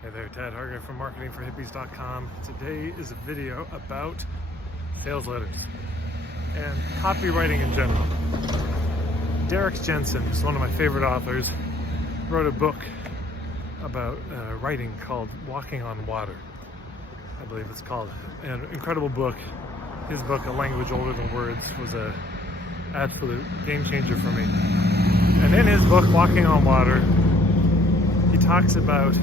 Hey there, Tad Harger from marketingforhippies.com. Today is a video about sales letters and copywriting in general. Derrick Jensen, who's one of my favorite authors, wrote a book about writing called Walking on Water, I believe it's called. An incredible book. His book, A Language Older Than Words, was an absolute game changer for me. And in his book, Walking on Water, he talks about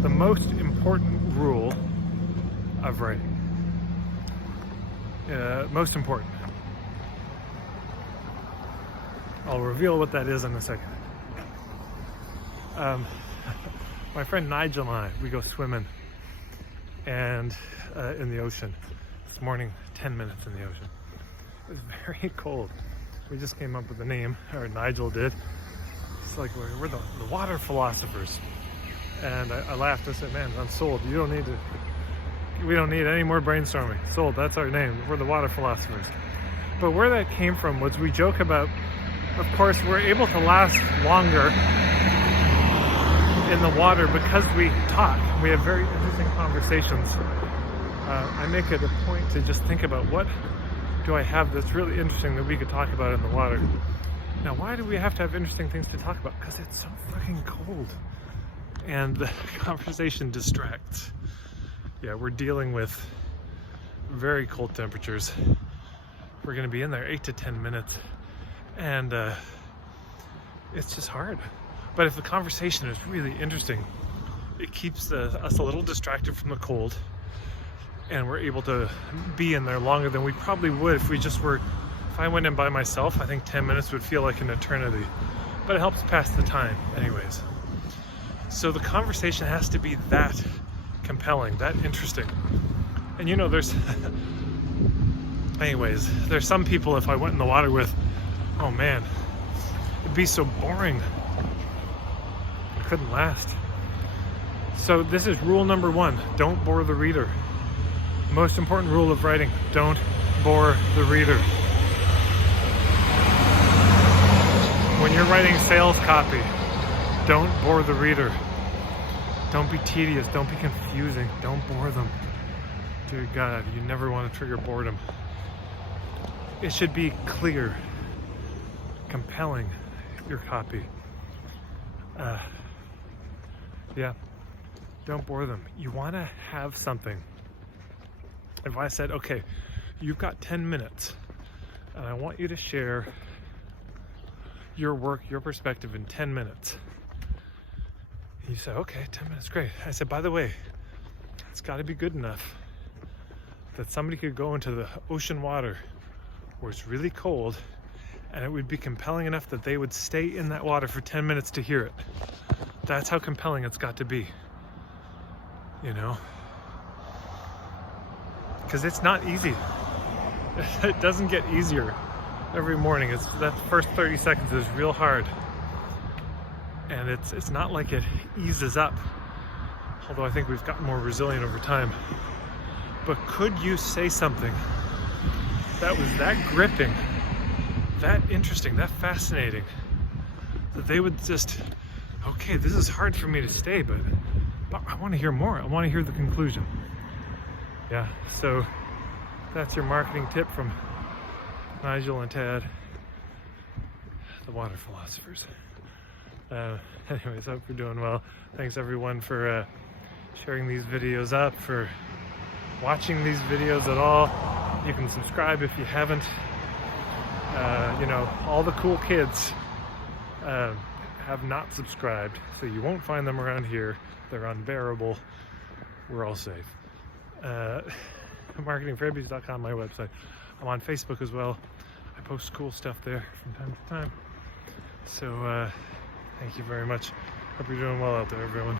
the most important rule of writing. Most important. I'll reveal what that is in a second. My friend Nigel and I, we go swimming and in the ocean. This morning, 10 minutes in the ocean. It was very cold. We just came up with a name, or Nigel did. It's like we're the water philosophers. And I laughed and said, man, I'm sold. We don't need any more brainstorming. Sold, that's our name. We're the water philosophers. But where that came from was we joke about, of course, we're able to last longer in the water because we talk. We have very interesting conversations. I make it a point to just think about what do I have that's really interesting that we could talk about in the water. Now, why do we have to have interesting things to talk about? Because it's so fucking cold. And the conversation distracts. Yeah, we're dealing with very cold temperatures. We're going to be in there 8 to 10 minutes, and it's just hard. But if the conversation is really interesting, it keeps us a little distracted from the cold, and we're able to be in there longer than we probably would if we just were. If I went in by myself, I think 10 minutes would feel like an eternity. But it helps pass the time, anyways. So the conversation has to be that compelling, that interesting. And you know, there's some people, if I went in the water with, oh man, it'd be so boring. I couldn't last. So this is rule number one, don't bore the reader. Most important rule of writing, don't bore the reader. When you're writing sales copy, don't bore the reader. Don't be tedious. Don't be confusing. Don't bore them. Dear God, you never want to trigger boredom. It should be clear, compelling, your copy. Yeah, don't bore them. You want to have something. If I said, okay, you've got 10 minutes, and I want you to share your work, your perspective in 10 minutes. You said, okay, 10 minutes, great. I said, by the way, it's got to be good enough that somebody could go into the ocean water where it's really cold, and it would be compelling enough that they would stay in that water for 10 minutes to hear it. That's how compelling it's got to be, you know? Because it's not easy. It doesn't get easier every morning. That first 30 seconds is real hard. And it's not like it eases up, although I think we've gotten more resilient over time. But could you say something that was that gripping, that interesting, that fascinating, that they would just, okay, this is hard for me to stay, but I want to hear more. I want to hear the conclusion. Yeah, so that's your marketing tip from Nigel and Tad, the water philosophers. Anyways, hope you're doing well. Thanks everyone for sharing these videos up, for watching these videos at all. You can subscribe if you haven't. You know, all the cool kids have not subscribed, so you won't find them around here. They're unbearable. We're all safe. Marketingforhippies.com, my website. I'm on Facebook as well. I post cool stuff there from time to time. So thank you very much. Hope you're doing well out there, everyone.